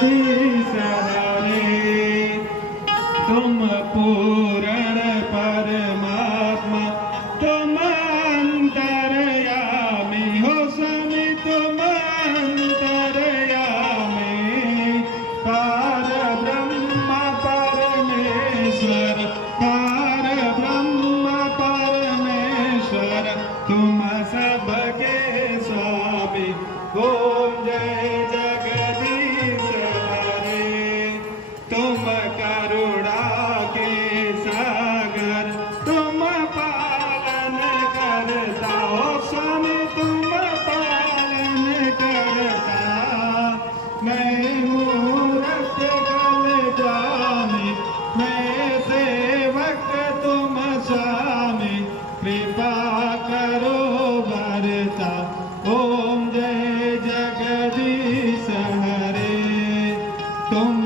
जगदीश हरे। तुम पूर्ण परमात्मा तुम अंतर्यामी हो स्वामी तुम अंतर्यामी। पार ब्रह्म परमेश्वर पार ब्रह्म परमेश्वर तुम सबके स्वामी। ओम जय जगदीश हरे। तुम करुणा के सागर तुम पालन करता हो स्वामी तुम पालन करता। मैं मूरत कल जामी मैं सेवक तुम स्वामी कृपा करो भरता। ओम जय जगदीश हरे। तुम